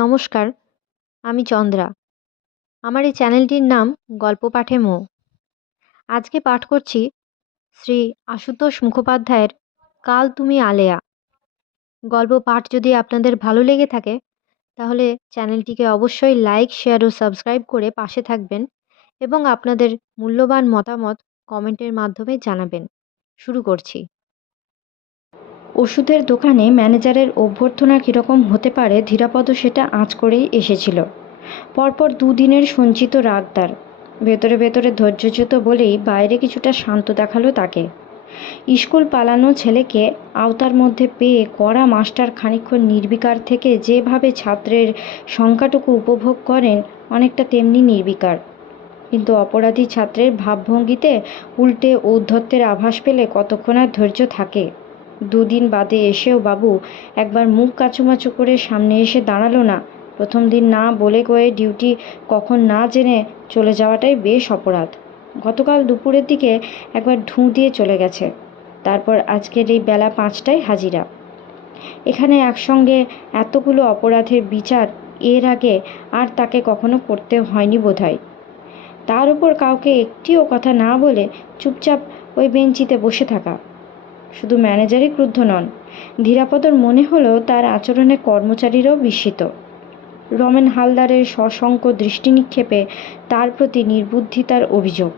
নমস্কার, আমি চন্দ্রা। আমার এই চ্যানেলটির নাম গল্প পাঠে মো। আজকে পাঠ করছি শ্রী আশুতোষ মুখোপাধ্যায়ের কাল তুমি আলেয়া। গল্প পাঠ যদি আপনাদের ভালো লেগে থাকে তাহলে চ্যানেলটিকে অবশ্যই লাইক, শেয়ার ও সাবস্ক্রাইব করে পাশে থাকবেন এবং আপনাদের মূল্যবান মতামত কমেন্টের মাধ্যমে জানাবেন। শুরু করছি। ওষুধের দোকানে ম্যানেজারের অভ্যর্থনা কীরকম হতে পারে ধীরাপদ সেটা আঁচ করেই এসেছিল। পরপর দুদিনের সঞ্চিত রাগ তার ভেতরে ভেতরে ধৈর্যচ্যুত বলেই বাইরে কিছুটা শান্ত দেখালো তাকে। স্কুল পালানো ছেলেকে আওতার মধ্যে পেয়ে কড়া মাস্টার খানিকক্ষণ নির্বিকার থেকে যেভাবে ছাত্রের সংখ্যাটুকু উপভোগ করেন অনেকটা তেমনি নির্বিকার, কিন্তু অপরাধী ছাত্রের ভাবভঙ্গিতে উল্টে ঔদ্ধত্যের আভাস পেলে কতক্ষণ আর ধৈর্য থাকে। দুদিন বাদে এসেও বাবু একবার মুখ কাচুমাচু করে সামনে এসে দাঁড়ালো না। প্রথম দিন না বলে কয়ে ডিউটি কখন না জেনে চলে যাওয়াটাই বেশ অপরাধ। গতকাল দুপুরের দিকে একবার ঢুঁ দিয়ে চলে গেছে। তারপর আজকের এই বেলা 5টায় হাজিরা। এখানে একসঙ্গে এতগুলো অপরাধের বিচার এর আগে আর তাকে কখনো করতে হয়নি বোধহয়। তার উপর কাউকে একটিও কথা না বলে চুপচাপ ওই বেঞ্চিতে বসে থাকা। শুধু ম্যানেজারই ক্রুদ্ধ নন, ধীরাপদর মনে হলো তার আচরণে কর্মচারীরাও বিস্মিত। রমেন হালদারের সশঙ্ক দৃষ্টি নিক্ষেপে তার প্রতি নির্বুদ্ধিতার অভিযোগ।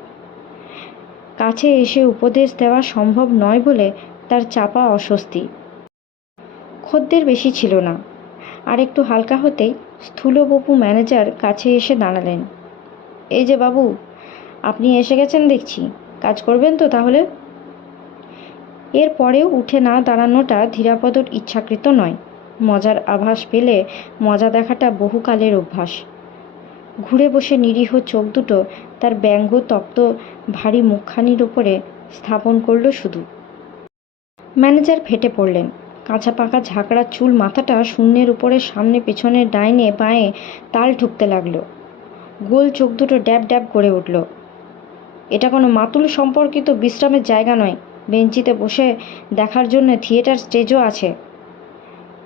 কাছে এসে উপদেশ দেওয়া সম্ভব নয় বলে তার চাপা অস্বস্তি। খদ্দের বেশি ছিল না, আর একটু হালকা হতেই স্থূলবপু ম্যানেজার কাছে এসে দাঁড়ালেন। এই যে বাবু, আপনি এসে গেছেন দেখছি, কাজ করবেন তো তাহলে? এর পরেও উঠে না দাঁড়ানোটা ধীরাপদর ইচ্ছাকৃত নয়। মজার আভাস পেলে মজা দেখাটা বহুকালের অভ্যাস। ঘুরে বসে নিরীহ চোখ দুটো তার ব্যঙ্গ তপ্ত ভারী মুখখানির উপরে স্থাপন করল শুধু। ম্যানেজার ফেটে পড়লেন। কাঁচা পাকা ঝাঁকড়া চুল মাথাটা শূন্যের উপরে সামনে পেছনে ডাইনে বাঁয়ে তাল ঠুকতে লাগলো। গোল চোখ দুটো ড্যাব ড্যাব করে উঠল। এটা কোনো মাতুল সম্পর্কিত বিশ্রামের জায়গা নয়। বেঞ্চিতে বসে দেখার জন্য থিয়েটার স্টেজও আছে।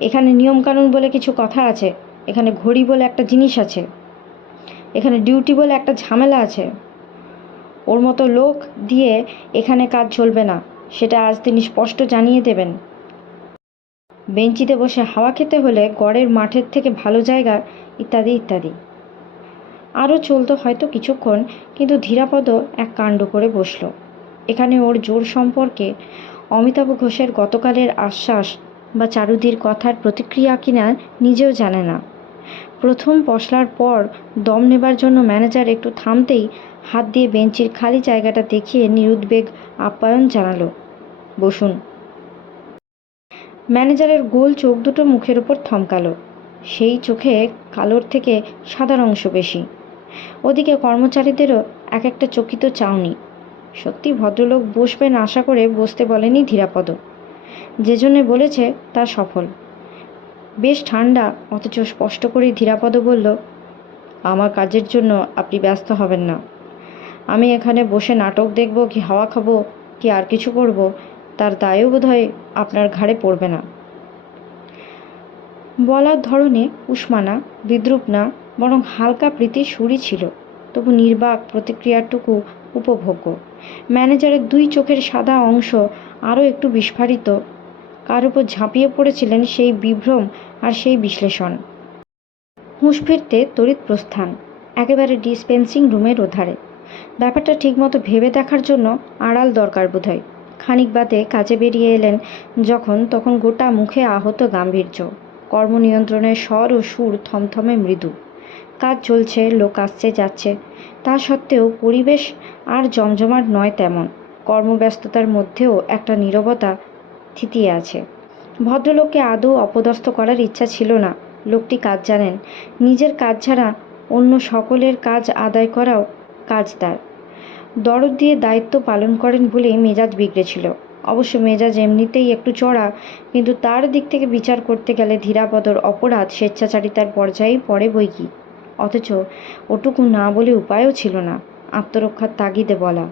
এখানে নিয়মকানুন বলে কিছু কথা আছে, এখানে ঘড়ি বলে একটা জিনিস আছে, এখানে ডিউটি বলে একটা ঝামেলা আছে। ওর মতো লোক দিয়ে এখানে কাজ চলবে না, সেটা আজ তিনি স্পষ্ট জানিয়ে দেবেন। বেঞ্চিতে বসে হাওয়া খেতে হলে গড়ের মাঠের থেকে ভালো জায়গা, ইত্যাদি ইত্যাদি। আরও চলতো হয়তো কিছুক্ষণ, কিন্তু ধীরাপদ এক কাণ্ড করে বসল। এখানে ওর জোর সম্পর্কে অমিতাভ ঘোষের গতকালের আশ্বাস বা চারুদির কথার প্রতিক্রিয়া কিনা নিজেও জানে না। প্রথম পশলার পর দম নেবার জন্য ম্যানেজার একটু থামতেই হাত দিয়ে বেঞ্চির খালি জায়গাটা দেখিয়ে নিরুদ্বেগ আপ্যায়ন জানালো, বসুন। ম্যানেজারের গোল চোখ দুটো মুখের উপর থমকালো। সেই চোখে কালোর থেকে সাদার অংশ বেশি। ওদিকে কর্মচারীদেরও এক একটা চকিত চাউনি। সত্যি ভদ্রলোক বসবেন আশা করে বসতে বলেনি ধীরাপদ। যে জন্যে বলেছে তা সফল। বেশ ঠান্ডা অথচ স্পষ্ট করেই ধীরাপদ বলল, আমার কাজের জন্য আপনি ব্যস্ত হবেন না। আমি এখানে বসে নাটক দেখব কি হাওয়া খাবো কি আর কিছু করব, তার দায়ও বোধহয় আপনার ঘাড়ে পড়বে না। বলার ধরনে উষ্মানা, বিদ্রুপ না, বরং হালকা প্রীতির সুরই ছিল। তবু নির্বাক প্রতিক্রিয়াটুকু উপভোগ্য। ম্যানেজারের দুই চোখের সাদা অংশ আরও একটু বিস্ফারিত। কার উপর ঝাঁপিয়ে পড়েছিলেন সেই বিভ্রম আর সেই বিশ্লেষণ। হুঁশ ফিরতে তড়িৎ প্রস্থান, একেবারে ডিসপেন্সিং রুমের ওধারে। ব্যাপারটা ঠিকমতো ভেবে দেখার জন্য আড়াল দরকার বোধহয়। খানিক বাদে কাজে বেরিয়ে এলেন যখন, তখন গোটা মুখে আহত গাম্ভীর্য। কর্মনিয়ন্ত্রণের স্বর ও সুর থমথমে মৃদু। কাজ চলছে, লোক আসছে যাচ্ছে, তা সত্ত্বেও পরিবেশ আর জমজমাট নয় তেমন। কর্মব্যস্ততার মধ্যেও একটা নীরবতা থিতিয়ে আছে। ভদ্রলোককে আদৌ অপদস্থ করার ইচ্ছা ছিল না। লোকটি কাজ জানেন, নিজের কাজ ছাড়া অন্য সকলের কাজ আদায় করাও কাজ তার। দরদ দিয়ে দায়িত্ব পালন করেন বলেই মেজাজ বিগড়েছিল। অবশ্য মেজাজ এমনিতেই একটু চড়া, কিন্তু তার দিক থেকে বিচার করতে গেলে ধীরাপদর অপরাধ স্বেচ্ছাচারিতার পর্যায়েই পড়ে বৈকি। অথচ ওটুকু না বলে উপায়ও ছিল না, আত্মরক্ষার তাগিদে বলা।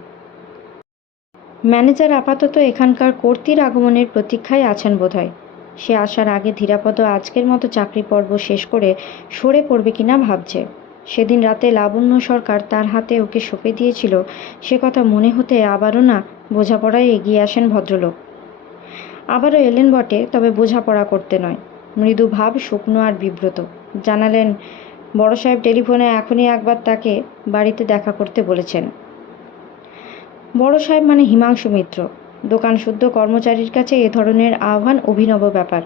ম্যানেজার আপাতত এখানকার কর্ত্রীর আগমনের প্রতীক্ষায় আছেন বোধহয়। সে আসার আগে ধীরাপদ আজকের মতো চাকরি পর্ব শেষ করে সরে পড়বে কিনা ভাবছে। সেদিন রাতে লাবণ্য সরকার তার হাতে ওকে সঁপে দিয়েছিল, সে কথা মনে হতে আবারও না বোঝাপড়ায় এগিয়ে আসেন ভদ্রলোক। আবারও এলেন বটে, তবে বোঝাপড়া করতে নয়। মৃদু ভাব, শুকনো আর বিব্রত। জানালেন, বড় সাহেব টেলিফোনে এখনই একবার তাকে বাড়িতে দেখা করতে বলেছেন। বড় সাহেব মানে হিমাংশু মিত্র। দোকান শুদ্ধ কর্মচারীর কাছে এ ধরনের আহ্বান অভিনব ব্যাপার।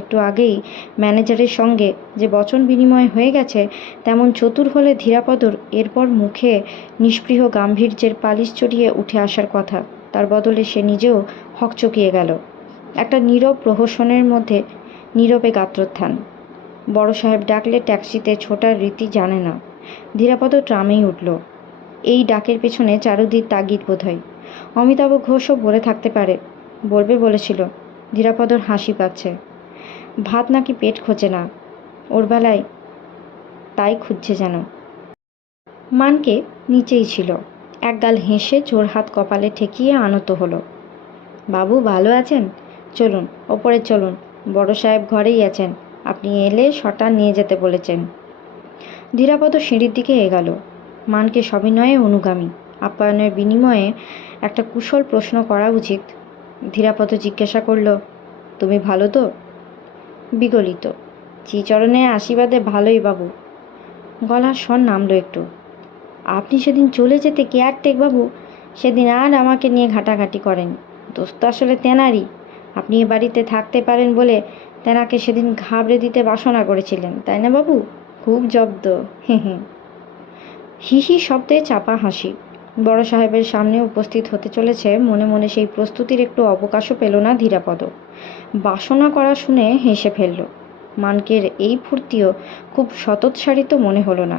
একটু আগেই ম্যানেজারের সঙ্গে যে বচন বিনিময় হয়ে গেছে, তেমন চতুর হলে ধীরাপদর এরপর মুখে নিষ্পৃহ গাম্ভীর্যের পালিশ চড়িয়ে উঠে আসার কথা। তার বদলে সে নিজেও হকচকিয়ে গেল। একটা নীরব প্রহসনের মধ্যে নীরবে গাত্রোত্থান। বড় সাহেব ডাকলে ট্যাক্সিতে ছোটার রীতি জানে না। ধীরাপদ ট্রামেই উঠল। এই ডাকের পেছনে চারুদির তাগিদ বোধ হয়। অমিতাভ ঘোষও বলে থাকতে পারে, বলবে বলেছিল। ধীরাপদর হাসি পাচ্ছে। ভাত নাকি পেট খোঁজে না, ওর বেলায় তাই খুঁজছে যেন। মানকে নিচেই ছিল। একগাল হেসে জোড়হাত কপালে ঠেকিয়ে আনত হলো। বাবু ভালো আছেন? চলুন ওপরে চলুন, বড় সাহেব ঘরেই আছেন, আপনি এলে শটা নিয়ে যেতে বলেছেন। ধীরাপদ সিঁড়ির দিকে এগাল। মানকে সবিনয়ে অনুগামী। আপ্যায়নের বিনিময়ে একটা কুশল প্রশ্ন করা উচিত। ধীরাপদ জিজ্ঞাসা করল, তুমি ভালো তো? বিগলিত। শ্রীচরণের আশীর্বাদে ভালোই বাবু। গলার স্বর নামল একটু। আপনি সেদিন চলে যেতে কেয়ারটেক বাবু সেদিন আর আমাকে নিয়ে ঘাটাঘাটি করেন। দোস্ত আসলে তেনারই। আপনি এ বাড়িতে থাকতে পারেন বলে তেনাকে সেদিন ঘাবড়ে দিতে বাসনা করেছিলেন, তাই না বাবু? খুব জব্দ। হে। হিহি শব্দে চাপা হাসি। বড় সাহেবের সামনে উপস্থিত হতে চলেছে, মনে মনে সেই প্রস্তুতির একটু অবকাশও পেল না ধীরাপদ। বাসনা করা শুনে হেসে ফেলল। মানকের এই ফুর্তিও খুব সতোৎসারিত মনে হলো না।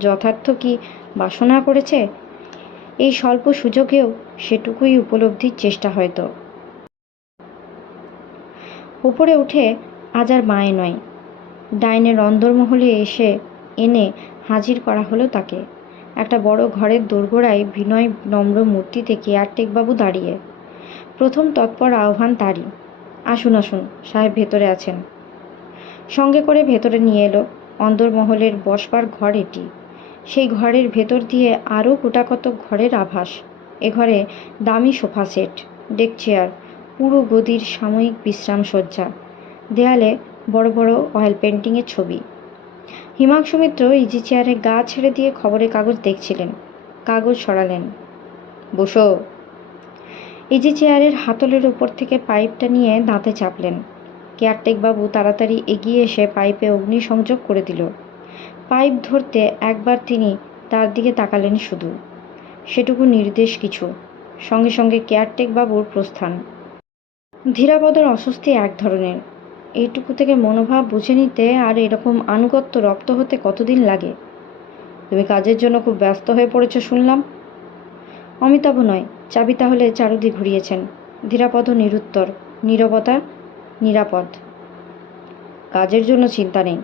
যথার্থ কি বাসনা করেছে? এই স্বল্প সুযোগেও সেটুকুই উপলব্ধির চেষ্টা হয়তো। উপরে উঠে আজ আর মায়ে নয়, ডাইনের অন্দরমহলে এনে হাজির করা হলো তাকে। একটা বড় ঘরের দোরগোড়ায় বিনয় নম্র মূর্তিতে কেয়ারটেকবাবু দাঁড়িয়ে। প্রথম তৎপর আহ্বান তারই। আসুন আসুন, সাহেব ভেতরে আছেন। সঙ্গে করে ভেতরে নিয়ে এলো। অন্দরমহলের বসবার ঘর এটি। সেই ঘরের ভেতর দিয়ে আরও গোটাকতক ঘরের আভাস। এ ঘরে দামি সোফা সেট, ডেক চেয়ার, পুরো গদির সাময়িক বিশ্রাম সজ্জা, দেয়ালে বড় বড় অয়েল পেন্টিংয়ের ছবি। হিমাংশু মিত্র ইজি চেয়ারে গা ছেড়ে দিয়ে খবরের কাগজ দেখছিলেন। কাগজ সরালেন। বসো। ইজি চেয়ারের হাতলের উপর থেকে পাইপটা নিয়ে দাঁতে চাপলেন। কেয়ারটেকবাবু তাড়াতাড়ি এগিয়ে এসে পাইপে অগ্নিসংযোগ করে দিল। পাইপ ধরতে একবার তিনি তার দিকে তাকালেন শুধু। সেটুকু নির্দেশ কিছু। সঙ্গে সঙ্গে কেয়ারটেকবাবুর প্রস্থান। ধীরাপদর অস্বস্তি এক ধরনের। এইটুকু থেকে মনোভাব বুঝে নিতে আর এরকম আনুগত্য রপ্ত হতে কতদিন লাগে? তুমি কাজের জন্য খুব ব্যস্ত হয়ে পড়েছ শুনলাম। অমিতাভ নয়, চাবি তাহলে চারুদি ঘুরিয়েছেন। ধীরাপদ নিরুত্তর। নীরবতা নিরাপদ। কাজের জন্য চিন্তা নেই।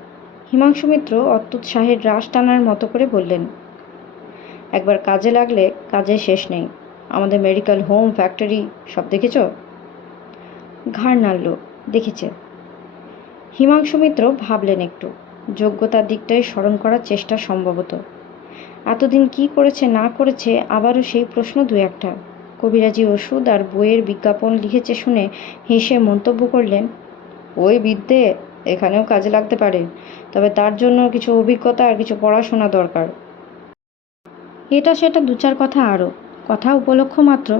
হিমাংশু মিত্র অত্যুৎসাহের রাশ টানার মতো করে বললেন, একবার কাজে লাগলে কাজের শেষ নেই। আমাদের মেডিকেল হোম, ফ্যাক্টরি সব দেখেছ? ঘাড় নাড়ল। দেখেছে। হিমাংশু মিত্র ভাবলেন একটু। যোগ্যতার দিকটাই স্মরণ করার চেষ্টা সম্ভবত। এতদিন কি করেছে না করেছে আবারও সেই প্রশ্ন দু একটা। কবিরাজি ওষুধ আর বইয়ের বিজ্ঞাপন লিখেছে শুনে হেসে মন্তব্য করলেন, ওই বিদ্যে এখানেও কাজে লাগতে পারে, তবে তার জন্য কিছু অভিজ্ঞতা আর কিছু পড়াশোনা দরকার। এটা সেটা দু চার কথা আরও। কথা উপলক্ষ মাত্র।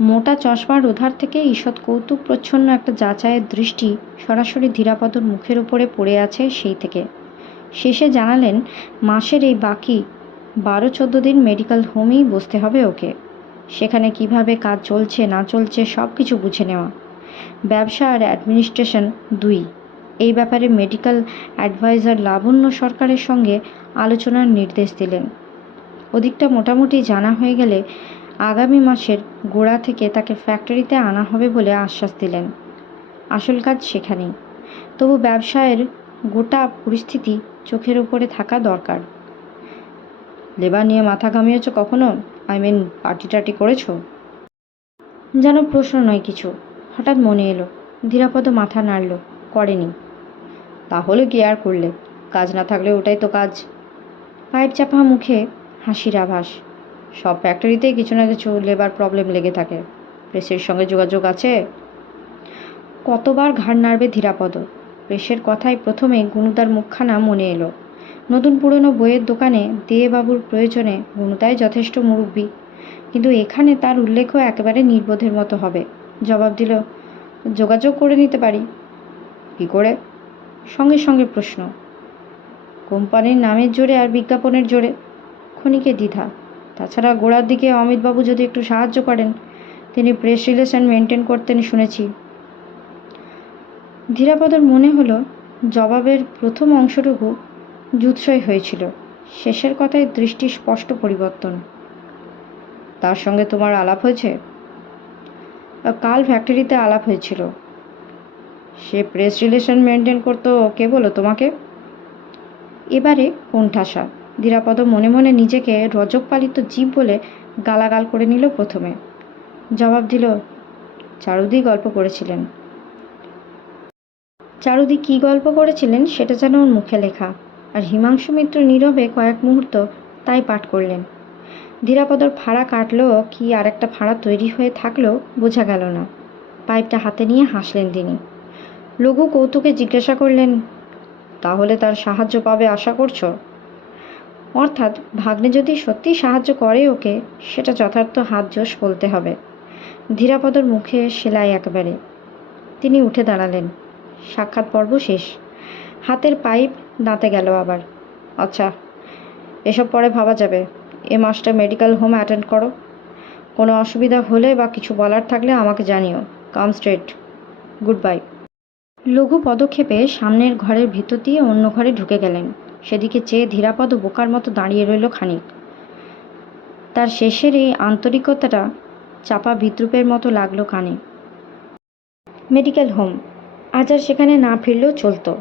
মোটা চশমার ওধার থেকে ঈষৎ কৌতুক প্রচ্ছন্ন একটা যাচাইয়ের দৃষ্টি সরাসরি ধীরাপদর মুখের উপরে পড়ে আছে সেই থেকে। শেষে জানালেন, মাসের এই বাকি 12-14 দিন মেডিকেল হোমেই বসতে হবে ওকে। সেখানে কিভাবে কাজ চলছে না চলছে সব কিছু বুঝে নেওয়া। ব্যবসা আর অ্যাডমিনিস্ট্রেশন দুই। এই ব্যাপারে মেডিকেল অ্যাডভাইজার লাবণ্য সরকারের সঙ্গে আলোচনার নির্দেশ দিলেন। ওদিকটা মোটামুটি জানা হয়ে গেলে আগামী মাসের গোড়া থেকে তাকে ফ্যাক্টরিতে আনা হবে বলে আশ্বাস দিলেন। আসল কাজ সেখানেই। তবু ব্যবসায়ের গোটা পরিস্থিতি চোখের ওপরে থাকা দরকার। লেবার নিয়ে মাথা ঘামিয়েছ কখনো? পার্টি টাটি করেছো? যেন প্রশ্ন নয় কিছু। হঠাৎ মনে এলো। ধীরাপদ মাথা নাড়ল। করেনি। তাহলে কি আর করলে? কাজ না থাকলে ওটাই তো কাজ। পাইপ চাপা মুখে হাসির আভাস। সব ফ্যাক্টরিতেই কিছু না কিছু লেবার প্রবলেম লেগে থাকে। প্রেসের সঙ্গে যোগাযোগ আছে? কতবার ঘাড় নাড়বে ধীরাপদ। প্রেসের কথায় প্রথমে গুণুদার মুখখানা মনে এলো। নতুন পুরনো বইয়ের দোকানে দিয়ে বাবুর প্রয়োজনে গুণুদাই যথেষ্ট মুরব্বী, কিন্তু এখানে তার উল্লেখও একেবারে নির্বোধের মতো হবে। জবাব দিল, যোগাযোগ করে নিতে পারি। কী করে? সঙ্গে সঙ্গে প্রশ্ন। কোম্পানির নামের জোরে আর বিজ্ঞাপনের জোরে। ক্ষণিকে দ্বিধা। তাছাড়া গোড়ার দিকে অমিতবাবু যদি একটু সাহায্য করেন, তিনি প্রেস রিলেশন মেনটেন করতেন শুনেছি। ধীরাপদর মনে হলো জবাবের প্রথম অংশটুকু জুৎসই হয়েছিল, শেষের কথায় দৃষ্টি স্পষ্ট পরিবর্তন। তার সঙ্গে তোমার আলাপ হয়েছে? কাল ফ্যাক্টরিতে আলাপ হয়েছিল। সে প্রেস রিলেশন মেনটেন করতো, কে বলো তোমাকে? এবারে কোণঠাসা। ধীরাপদ মনে মনে নিজেকে রজক পালিত জীব বলে গালাগাল করে নিল প্রথমে। জবাব দিল, চারুদি গল্প করেছিলেন। চারুদি কী গল্প করেছিলেন সেটা যেন ওর মুখে লেখা, আর হিমাংশু মিত্র নীরবে কয়েক মুহূর্ত তাই পাঠ করলেন। ধীরাপদর ফাঁড়া কাটলো কি আর একটা ফাঁড়া তৈরি হয়ে থাকলো বোঝা গেল না। পাইপটা হাতে নিয়ে হাসলেন তিনি। লঘু কৌতুকে জিজ্ঞাসা করলেন, তাহলে তার সাহায্য পাবে আশা করছো? অর্থাৎ ভাগ্নে যদি সত্যি সাহায্য করে ওকে, সেটা যথার্থ হাত জোশ বলতে হবে। ধীরাপদর মুখে সেলাই একেবারে। তিনি উঠে দাঁড়ালেন। সাক্ষাৎ পর্ব শেষ। হাতের পাইপ দাঁতে গেল আবার। আচ্ছা, এসব পরে ভাবা যাবে। এ মাসটা মেডিকেল হোম অ্যাটেন্ড করো। কোনো অসুবিধা হলে বা কিছু বলার থাকলে আমাকে জানিও। কাম স্ট্রেট। Good bye. লঘু পদক্ষেপে সামনের ঘরের ভিতর দিয়ে অন্য ঘরে ঢুকে গেলেন। সেদিকে চেয়ে ধীরাপদ বোকার মতো দাঁড়িয়ে রইল খানিক। তার শেষের এই আন্তরিকতাটা চাপা বিদ্রুপের মতো লাগলো কানে। Medical home. আজ আর সেখানে না ফিরলেও চলতো,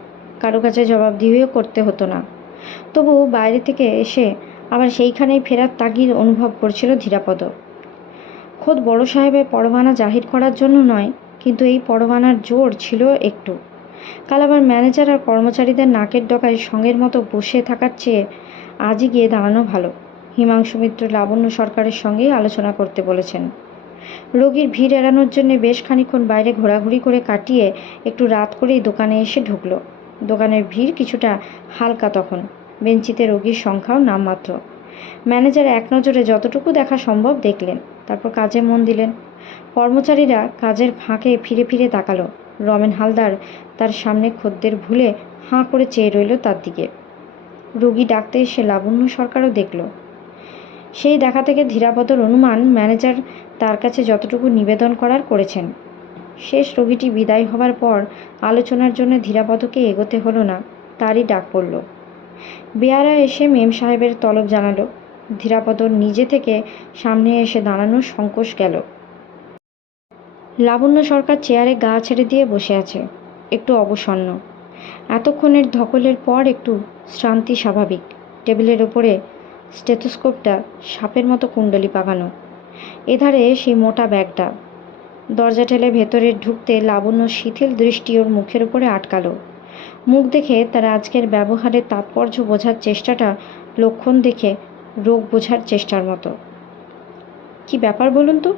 কারো কাছে জবাবদিহিও করতে হতো না। তবু বাইরে থেকে এসে আবার সেইখানেই ফেরার তাগিদ অনুভব করছিল ধীরাপদ। খোদ বড় সাহেবের পরোয়ানা জাহির করার জন্য নয়, কিন্তু এই পরোয়ানার জোর ছিল একটু। কাল আবার ম্যানেজার আর কর্মচারীদের নাকের ডগায় সঙ্গের মতো বসে থাকার চেয়ে আজই গিয়ে দাঁড়ানো ভালো। হিমাংশু মিত্র লাবণ্য সরকারের সঙ্গেই আলোচনা করতে বলেছেন। রোগীর ভিড় এড়ানোর জন্য বেশ খানিক্ষণ বাইরে ঘোরাঘুরি করে কাটিয়ে একটু রাত করেই দোকানে এসে ঢুকলো। দোকানের ভিড় কিছুটা হালকা তখন, বেঞ্চিতে রোগীর সংখ্যাও নামমাত্র। ম্যানেজার এক নজরে যতটুকু দেখা সম্ভব দেখলেন, তারপর কাজে মন দিলেন। কর্মচারীরা কাজের ফাঁকে ফিরে ফিরে তাকালো। রমেন হালদার তার সামনে খদ্দের ভুলে হাঁ করে চেয়ে রইল তার দিকে। রোগী ডাকতে এসে লাবণ্য সরকারও দেখল। সেই দেখা থেকে ধীরাপদর অনুমান ম্যানেজার তার কাছে যতটুকু নিবেদন করার করেছেন। শেষ রোগীটি বিদায় হবার পর আলোচনার জন্য ধীরাপদকে এগোতে হলো না, তারই ডাক পড়ল। বেয়ারা এসে মেম সাহেবের তলব জানালো। ধীরাপদর নিজে থেকে সামনে এসে দাঁড়ানোর সংকোচ গেল। লাবণ্য সরকার চেয়ারে গা ছেড়ে দিয়ে বসে আছে, একটু অবসন্ন। এতক্ষণের ধকলের পর একটু শ্রান্তি স্বাভাবিক। টেবিলের ওপরে স্টেথোস্কোপটা সাপের মতো কুণ্ডলি পাকানো, এধারে সেই মোটা ব্যাগটা। দরজা ঠেলে ভেতরে ঢুকতে লাবণ্য শিথিল দৃষ্টি ওর মুখের উপরে আটকালো। মুখ দেখে তার আজকের ব্যবহারের তাৎপর্য বোঝার চেষ্টাটা লক্ষণ দেখে রোগ বোঝার চেষ্টার মতো। কি ব্যাপার বলুন তো?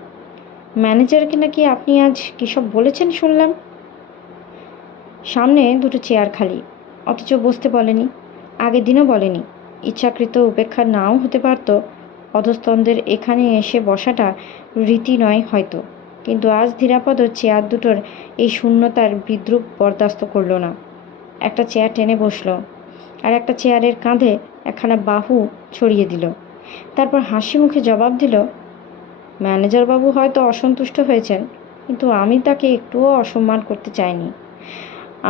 ম্যানেজারকে নাকি আপনি আজ কী সব বলেছেন শুনলাম। সামনে দুটো চেয়ার খালি, অথচ বসতে বলেনি। আগের দিনও বলেনি। ইচ্ছাকৃত উপেক্ষা নাও হতে পারত। অধস্তনদের এখানে এসে বসাটা রীতি নয় হয়তো, কিন্তু আজ ধীরাপদ চেয়ার দুটোর এই শূন্যতার বিদ্রূপ বরদাস্ত করল না। একটা চেয়ার টেনে বসল, আর একটা চেয়ারের কাঁধে একখানা বাহু ছড়িয়ে দিল। তারপর হাসি মুখে জবাব দিল, ম্যানেজারবাবু হয়তো অসন্তুষ্ট হয়েছেন, কিন্তু আমি তাকে একটুও অসম্মান করতে চাইনি।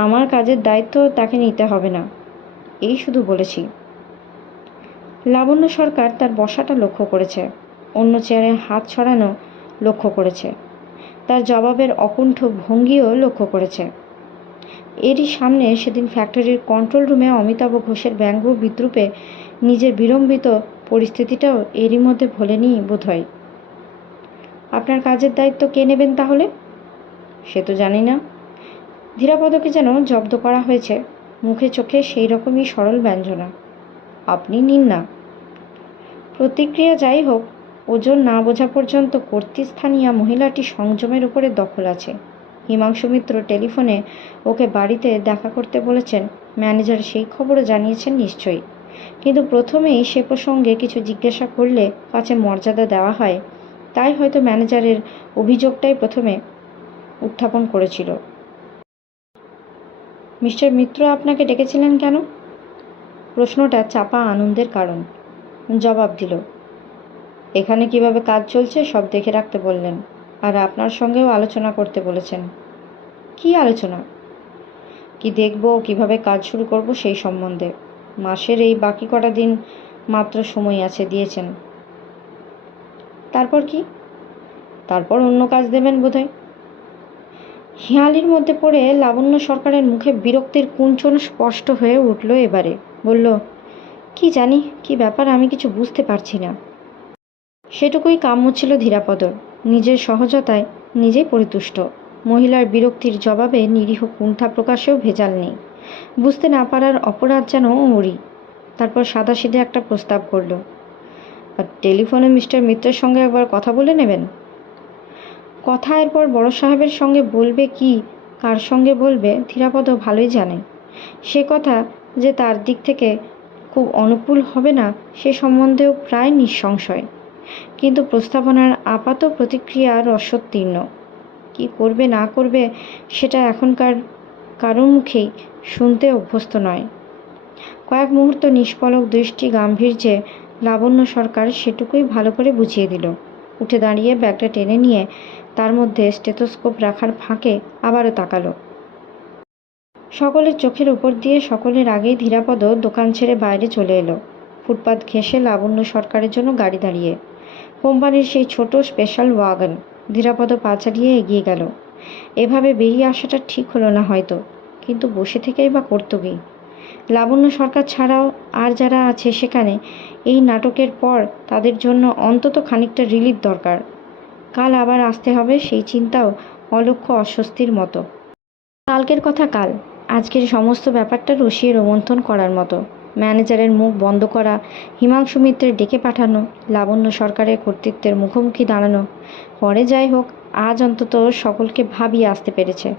আমার কাজের দায়িত্ব তাকে নিতে হবে না, এই শুধু বলেছি। লাবণ্য সরকার তার বসাটা লক্ষ্য করেছে, অন্য চেয়ারে হাত ছড়ানো লক্ষ্য করেছে, তার জবাবের অকুণ্ঠ ভঙ্গিও লক্ষ্য করেছে। এরই সামনে সেদিন ফ্যাক্টরির কন্ট্রোল রুমে অমিতাভ ঘোষের ব্যঙ্গ বিদ্রুপে নিজের বিলম্বিত পরিস্থিতিটাও এরই মধ্যে ভোলেনি বোধহয়। আপনার কাজের দায়িত্ব কে নেবেন তাহলে? সে তো জানি না। ধীরাপদকে যেন জব্দ করা হয়েছে, মুখে চোখে সেই রকমই সরল ব্যঞ্জনা। আপনি নিন না। প্রতিক্রিয়া যাই হোক, ওজন না বোঝা পর্যন্ত কর্তৃস্থানীয়া মহিলাটি সংযমের উপরে দখল আছে। হিমাংশু মিত্র টেলিফোনে ওকে বাড়িতে দেখা করতে বলেছেন, ম্যানেজার সেই খবরও জানিয়েছেন নিশ্চয়ই। কিন্তু প্রথমেই সে প্রসঙ্গে কিছু জিজ্ঞাসা করলে পাছে মর্যাদা দেওয়া হয়, তাই হয়তো ম্যানেজারের অভিযোগটাই প্রথমে উত্থাপন করেছিল। মিস্টার মিত্র আপনাকে ডেকেছিলেন কেন? প্রশ্নটা চাপা আনন্দের কারণ। জবাব দিল, এখানে কিভাবে কাজ চলছে সব দেখে রাখতে বললেন, আর আপনার সঙ্গেও আলোচনা করতে বলেছেন। কি আলোচনা? কি দেখব, কিভাবে কাজ শুরু করব সেই সম্বন্ধে। মাসের এই বাকি কটা দিন মাত্র সময় আছে দিয়েছেন। তারপর কি? তারপর অন্য কাজ দেবেন বোধহয়। হিয়ালির মধ্যে পড়ে লাবণ্য সরকারের মুখে বিরক্তির কুঞ্চন স্পষ্ট হয়ে উঠল এবারে। বলল, কি জানি কি ব্যাপার, আমি কিছু বুঝতে পারছি না। সেটুকুই কাম্য ছিল ধীরাপদর। নিজের সহজতায় নিজেই পরিতুষ্ট। মহিলার বিরক্তির জবাবে নিরীহ কুণ্ঠা প্রকাশেও ভেজাল নেই। বুঝতে না পারার অপরাধ যেন ওরই। তারপর সাদাসিধে একটা প্রস্তাব করল, আর টেলিফোনে মিস্টার মিত্রের সঙ্গে একবার কথা বলে নেবেন। কথা এরপর বড় সাহেবের সঙ্গে বলবে কি কার সঙ্গে বলবে ধীরাপদ ভালোই জানে। সে কথা যে তার দিক থেকে খুব অনুকূল হবে না সে সম্বন্ধেও প্রায় নিঃসংশয়। কিন্তু প্রস্তাবনার আপাত প্রতিক্রিয়া রসোত্তীর্ণ। কি করবে না করবে সেটা এখনকার কারোর মুখেই শুনতে অভ্যস্ত নয়। কয়েক মুহূর্ত নিষ্পলক দৃষ্টি গাম্ভীর্যে লাবণ্য সরকার সেটুকুই ভালো করে বুঝিয়ে দিল। উঠে দাঁড়িয়ে ব্যাগটা টেনে নিয়ে তার মধ্যে স্টেথোস্কোপ রাখার ফাঁকে আবারও তাকালো। সকলের চোখের উপর দিয়ে সকলের আগেই ধীরাপদ দোকান ছেড়ে বাইরে চলে এলো। ফুটপাত ঘেঁষে লাবণ্য সরকারের জন্য গাড়ি দাঁড়িয়ে। কোম্পানির সেই ছোট স্পেশাল ওয়াগন। ধীরাপদ পা চালিয়ে এগিয়ে গেল। এভাবে বেরিয়ে আসাটা ঠিক হলো না হয়তো, কিন্তু বসে থেকেই বা কর্তব্যই। লাবণ্য সরকার ছাড়াও আর যারা আছে সেখানে এই নাটকের পর তাদের জন্য অন্তত খানিকটা রিলিফ দরকার। কাল আবার আসতে হবে সেই চিন্তাও অলক্ষ্য অস্বস্তির মতো। কালকের কথা কাল, আজকের সমস্ত ব্যাপারটা রসিয়ে রোমন্থন করার মতো। ম্যানেজারের মুখ বন্ধ করা, হিমাংশু মিত্রের ডেকে পাঠানো, লাবণ্য সরকারের কর্তৃত্বের মুখোমুখি দাঁড়ানো। পরে যাই হোক, আজ অন্তত সকলকে ভাবিয়ে আসতে পেরেছে।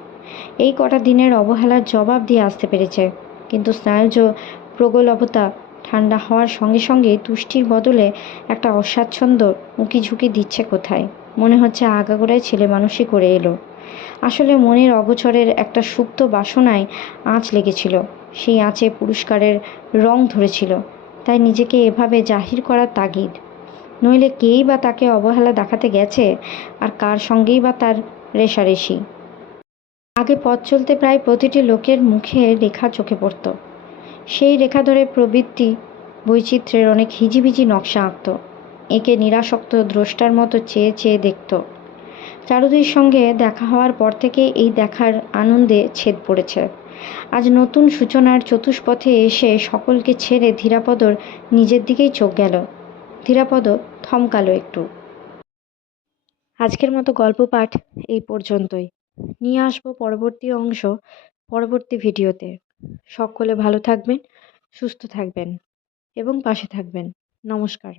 এই কটা দিনের অবহেলার জবাব দিয়ে আসতে পেরেছে। কিন্তু স্নায়ুজ প্রগলভতা ঠান্ডা হওয়ার সঙ্গে সঙ্গে তুষ্টির বদলে একটা অস্বাচ্ছন্দ্য উঁকিঝুঁকি দিচ্ছে কোথায়। মনে হচ্ছে আগাগোড়ায় ছেলে মানুষই করে এলো। আসলে মনের অগোচরের একটা সুপ্ত বাসনায় আঁচ লেগেছিল। সেই আঁচে পুরস্কারের রং ধরেছিল। তাই নিজেকে এভাবে জাহির করার তাগিদ। নইলে কেই বা তাকে অবহেলা দেখাতে গেছে, আর কার সঙ্গেই বা তার রেষারেষি। আগে পথ চলতে প্রায় প্রতিটি লোকের মুখে রেখা চোখে পড়ত। সেই রেখা ধরে প্রবৃত্তি বৈচিত্র্যের অনেক হিজিবিজি নকশা আঁকত। একে নিরাসক্ত দ্রষ্টার মতো চেয়ে চেয়ে দেখত। চারুদির সঙ্গে দেখা হওয়ার পর থেকে এই দেখার আনন্দে ছেদ পড়েছে। আজ নতুন সূচনার চতুষ্পথে এসে সকলকে ছেড়ে ধীরাপদর নিজের দিকেই চোখ গেল। ধীরাপদ থমকালো একটু। আজকের মতো গল্প পাঠ এই পর্যন্তই। নিয়ে আসবো পরবর্তী অংশ পরবর্তী ভিডিওতে। সকলে ভালো থাকবেন, সুস্থ থাকবেন এবং পাশে থাকবেন। নমস্কার।